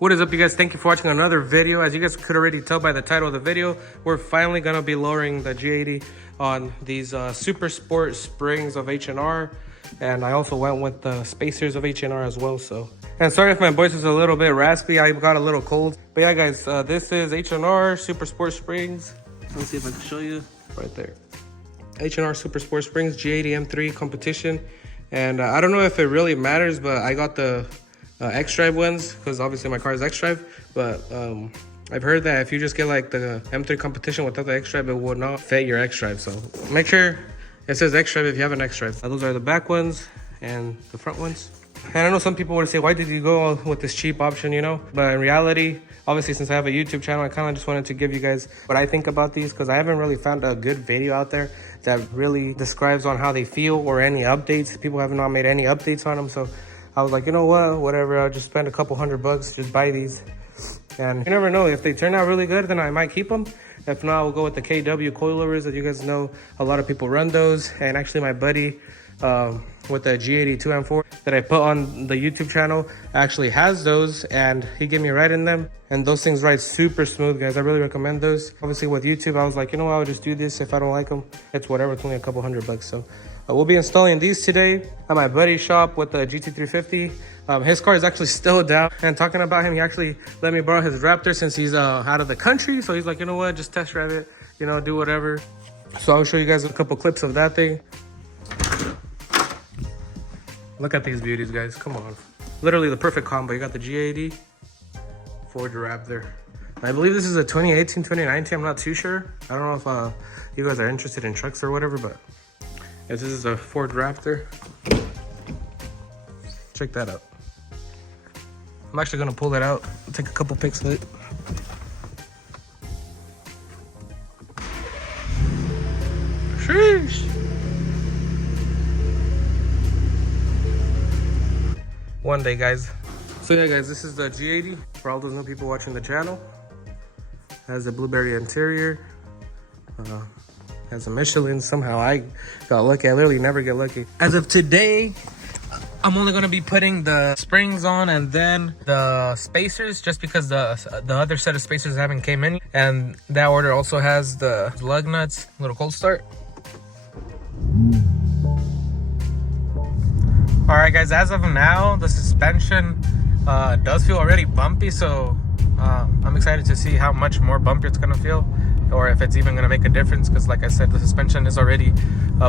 What is up, you guys? Thank you for watching another video. As you guys could already tell by the title of the video, we're finally gonna be lowering the G80 on these Super Sport springs of H&R, and I also went with the spacers of H&R as well. So, and sorry if my voice is a little bit raspy, I got a little cold. But yeah, guys, this is H&R Super Sport springs. Let me see if I can show you right there. H&R Super Sport springs G80 M3 competition, and I don't know if it really matters, but I got the Xdrive ones because obviously my car is Xdrive, but I've heard that if you just get like the M3 competition without the Xdrive, it will not fit your Xdrive. So make sure it says Xdrive if you have an Xdrive. Those are the back ones and the front ones. And I know some people would say, why did you go with this cheap option, you know? But in reality, obviously since I have a YouTube channel, I kind of just wanted to give you guys what I think about these, because I haven't really found a good video out there that really describes on how they feel or any updates. People have not made any updates on them. So I was like, you know what, whatever, I'll just spend a couple $100, just buy these. And you never know, if they turn out really good, then I might keep them. If not, we'll go with the KW coilovers that you guys know. A lot of people run those. And actually my buddy with the G80 2M4 that I put on the YouTube channel actually has those, and he gave me a ride in them. And those things ride super smooth, guys. I really recommend those. Obviously with YouTube, I was like, you know what, I'll just do this. If I don't like them, it's whatever, it's only a couple $100. So we'll be installing these today at my buddy's shop with the GT350. His car is actually still down. And talking about him, he actually let me borrow his Raptor since he's out of the country. So he's like, you know what, just test drive it, you know, do whatever. So I'll show you guys a couple clips of that thing. Look at these beauties, guys, come on. Literally the perfect combo. You got the G80, Ford Raptor. I believe this is a 2018, 2019, I'm not too sure. I don't know if you guys are interested in trucks or whatever, but yes, this is a Ford Raptor. Check that out. I'm actually gonna pull that out, take a couple pics of it. Sheesh. One day, guys. So yeah, guys, this is the G80 for all those new people watching the channel. Has a blueberry interior. Has a Michelin. Somehow I got lucky. I literally never get lucky. As of today, I'm only gonna be putting the springs on and then the spacers, just because the other set of spacers haven't came in. And that order also has the lug nuts, little cold start. All right, guys, as of now, the suspension does feel already bumpy, so I'm excited to see how much more bumpy it's gonna feel, or if it's even gonna make a difference, because like I said, the suspension is already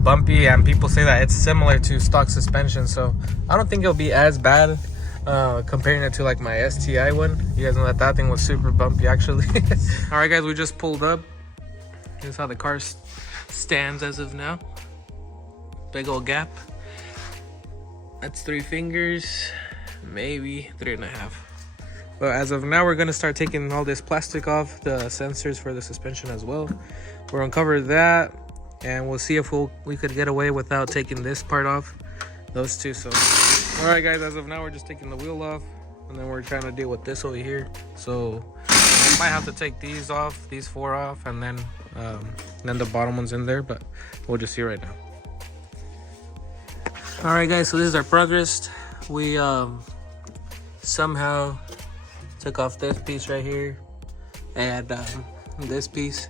bumpy, and people say that it's similar to stock suspension, so I don't think it'll be as bad comparing it to like my STI one. You guys know that thing was super bumpy, actually. All right, guys, we just pulled up. Here's how the car stands as of now. Big old gap. That's 3 fingers, maybe 3.5. But as of now, we're gonna start taking all this plastic off, the sensors for the suspension as well. We'll uncover that, and we'll see if we could get away without taking this part off, those two. So, all right, guys, as of now, we're just taking the wheel off, and then we're trying to deal with this over here. So I might have to take these off, these 4 off, and then the bottom one's in there, but we'll just see right now. All right, guys, so this is our progress. We somehow took off this piece right here, and this piece,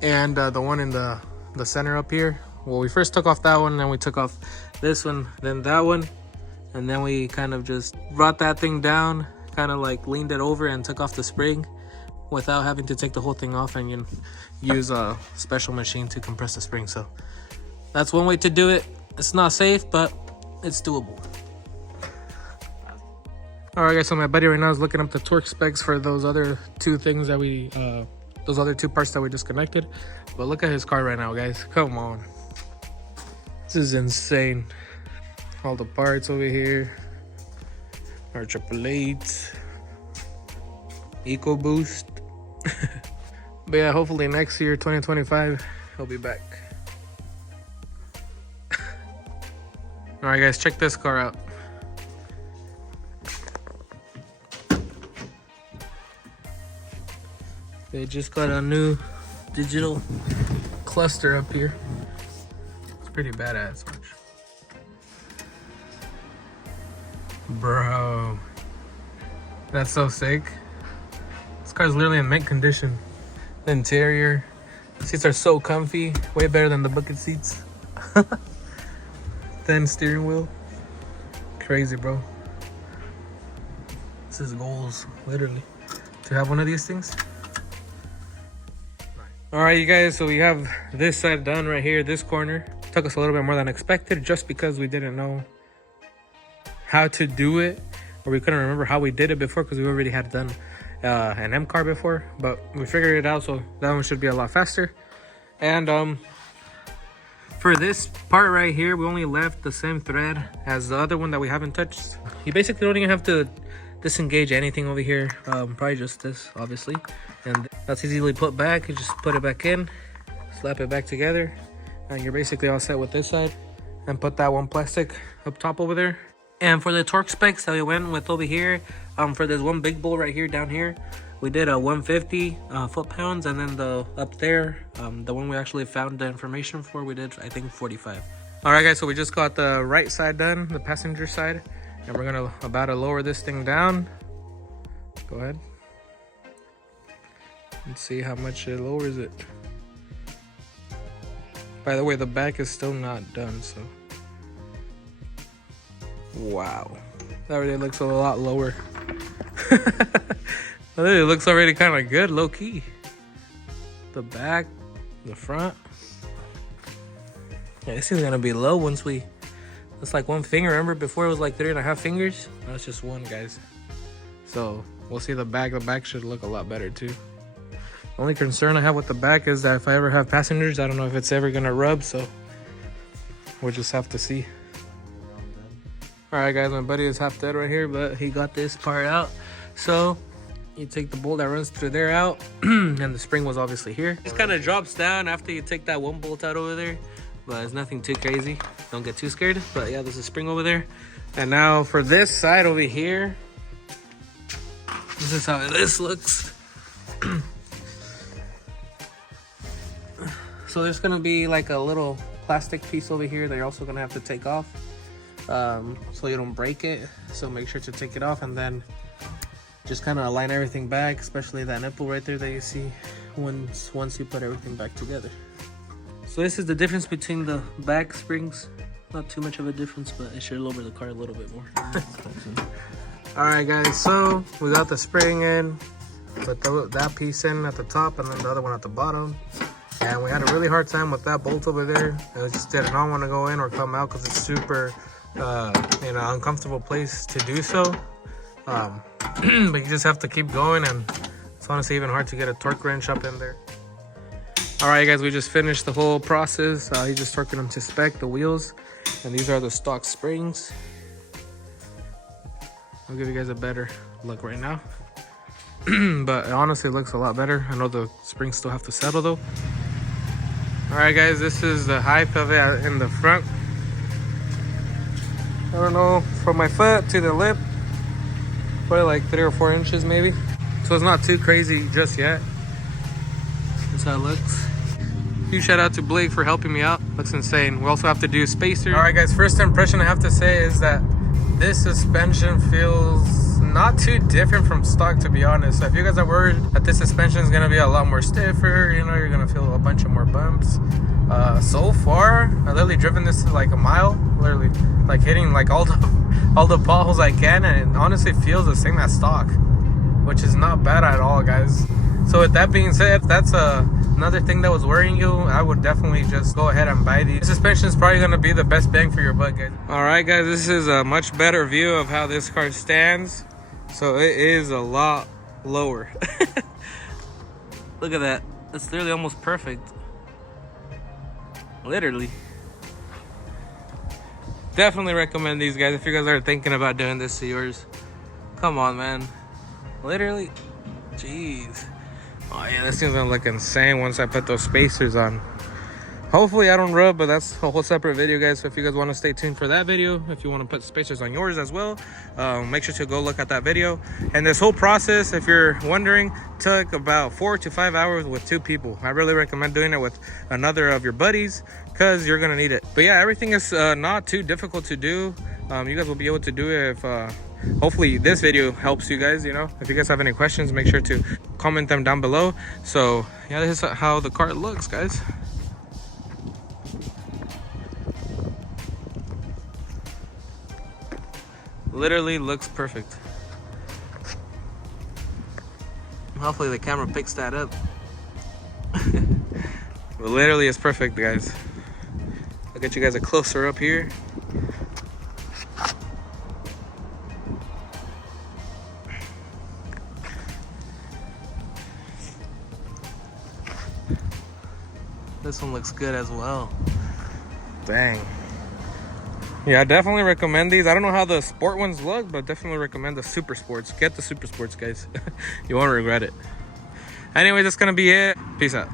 and the one in the center up here. Well, we first took off that one, then we took off this one, then that one, and then we kind of just brought that thing down, kind of like leaned it over and took off the spring without having to take the whole thing off and use a special machine to compress the spring. So that's one way to do it. It's not safe, but it's doable. All right, guys, so my buddy right now is looking up the torque specs for those other 2 things that those other 2 parts that we disconnected. But look at his car right now, guys. Come on. This is insane. All the parts over here. Our 888s. EcoBoost. But yeah, hopefully next year, 2025, he'll be back. All right, guys, check this car out. They just got a new digital cluster up here. It's pretty badass. Bro. That's so sick. This car's literally in mint condition. The interior seats are so comfy, way better than the bucket seats. Thin steering wheel, crazy, bro. This is goals, literally, to have one of these things. All right, you guys, so we have this side done right here, this corner. Took us a little bit more than expected just because we didn't know how to do it, or we couldn't remember how we did it before because we already had done an M car before, but we figured it out, so that one should be a lot faster. And for this part right here, we only left the same thread as the other one that we haven't touched. You basically don't even have to disengage anything over here, probably just this, obviously, and that's easily put back. You just put it back in, slap it back together, and you're basically all set with this side. And put that one plastic up top over there. And for the torque specs that we went with over here, for this one big bull right here down here, we did a 150 foot-pounds, and then the up there, the one we actually found the information for, we did I think 45. All right, guys, so we just got the right side done, the passenger side, and we're gonna about to lower this thing down. Go ahead. Let's see how much it lowers it. By the way, the back is still not done, so. Wow. That already looks a lot lower. It looks already kind of good, low key. The back, the front. Yeah, this is gonna be low once we. It's like one finger. Remember before it was like 3.5 fingers? Now it's just one, guys. So we'll see the back. The back should look a lot better too. Only concern I have with the back is that if I ever have passengers, I don't know if it's ever gonna rub, so we'll just have to see. All right, guys, my buddy is half dead right here, but he got this part out. So you take the bolt that runs through there out, and the spring was obviously here. It just kind of drops down after you take that one bolt out over there, but it's nothing too crazy. Don't get too scared. But yeah, there's a spring over there. And now for this side over here, this is how this looks. So there's gonna be like a little plastic piece over here that you're also gonna have to take off, so you don't break it. So make sure to take it off, and then just kind of align everything back, especially that nipple right there that you see once you put everything back together. So this is the difference between the back springs. Not too much of a difference, but it should lower the car a little bit more. All right, guys, so we got the spring in, put that piece in at the top, and then the other one at the bottom. And we had a really hard time with that bolt over there. It just did not want to go in or come out because it's super, uncomfortable place to do so. But you just have to keep going, and it's honestly even hard to get a torque wrench up in there. All right, guys, we just finished the whole process. He just torquing them to spec, the wheels, and these are the stock springs. I'll give you guys a better look right now. But it honestly looks a lot better. I know the springs still have to settle though. All right, guys, this is the height of it in the front. I don't know, from my foot to the lip, probably like 3 or 4 inches maybe. So it's not too crazy just yet. That's how it looks. Huge shout out to Blake for helping me out. Looks insane. We also have to do spacers. All right, guys, first impression I have to say is that this suspension feels not too different from stock, to be honest. So if you guys are worried that this suspension is gonna be a lot more stiffer, you know, you're gonna feel a bunch of more bumps. So far, I literally driven this like a mile, literally like hitting like all the potholes I can, and it honestly feels the same as stock, which is not bad at all, guys. So with that being said, if that's another thing that was worrying you, I would definitely just go ahead and buy these. This suspension is probably gonna be the best bang for your buck, guys. All right, guys, this is a much better view of how this car stands. So it is a lot lower. Look at that. It's literally almost perfect. Literally. Definitely recommend these, guys, if you guys are thinking about doing this to yours. Come on, man. Literally. Jeez. Oh yeah, this thing's gonna look insane once I put those spacers on. Hopefully I don't rub, but that's a whole separate video, guys. So if you guys want to stay tuned for that video, if you want to put spacers on yours as well, make sure to go look at that video. And this whole process, if you're wondering, took about 4 to 5 hours with 2 people. I really recommend doing it with another of your buddies because you're gonna need it. But yeah, everything is not too difficult to do. You guys will be able to do it hopefully this video helps you guys, you know. If you guys have any questions, make sure to comment them down below. So yeah, this is how the car looks, guys. Literally looks perfect. Hopefully the camera picks that up. But literally it's perfect, guys. I'll get you guys a closer up here. This one looks good as well. Dang. Yeah, I definitely recommend these. I don't know how the sport ones look, but definitely recommend the super sports. Get the super sports, guys. You won't regret it. Anyway, that's gonna be it. Peace out.